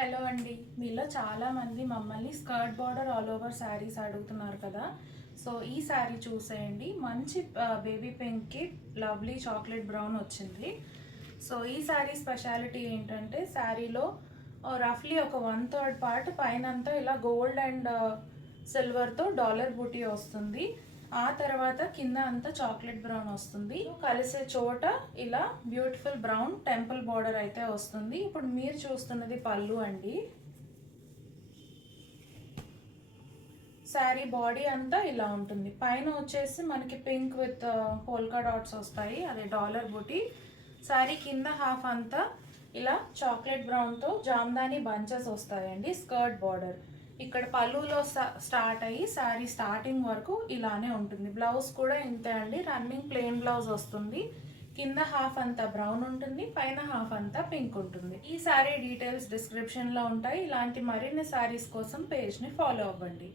Hello అండి. మీలో చాలామంది మమ్మల్ని skirt border all over saris అడుగుతున్నారు కదా. సో ఈ శారీ చూసేయండి. మంచి బేబీ పింక్కి లవ్లీ చాక్లెట్ బ్రౌన్ వచ్చింది. సో ఈ శారీ స్పెషాలిటీ ఏంటంటే శారీలో రఫ్లీ ఒక 1/3 పార్ట్ పైనంతా ఇలా గోల్డ్ అండ్ సిల్వర్తో డాలర్ బూటీ వస్తుంది. ఆ తర్వాత కింద అంతా చాక్లెట్ బ్రౌన్ వస్తుంది. కలిసే చోట ఇలా బ్యూటిఫుల్ బ్రౌన్ టెంపుల్ బార్డర్ అయితే వస్తుంది. ఇప్పుడు మీరు చూస్తున్నది పళ్ళు అండి. శారీ బాడీ అంతా ఇలా ఉంటుంది. పైన వచ్చేసి మనకి పింక్ విత్ పోల్కా డాట్స్ వస్తాయి, అదే డాలర్ బూటీ. శారీ కింద హాఫ్ అంతా ఇలా చాక్లెట్ బ్రౌన్తో జామ్దాని బంచెస్ వస్తాయండి. స్కర్ట్ బార్డర్ ఇక్కడ పళ్ళులో స్టార్ట్ అయ్యి శారీ స్టార్టింగ్ వరకు ఇలానే ఉంటుంది. బ్లౌజ్ కూడా ఇంతే అండి, రన్నింగ్ ప్లెయిన్ బ్లౌజ్ వస్తుంది. కింద హాఫ్ అంతా బ్రౌన్ ఉంటుంది, పైన హాఫ్ అంతా పింక్ ఉంటుంది. ఈ శారీ డీటెయిల్స్ డిస్క్రిప్షన్లో ఉంటాయి. ఇలాంటి మరిన్ని శారీస్ కోసం పేజ్ని ఫాలో అవ్వండి.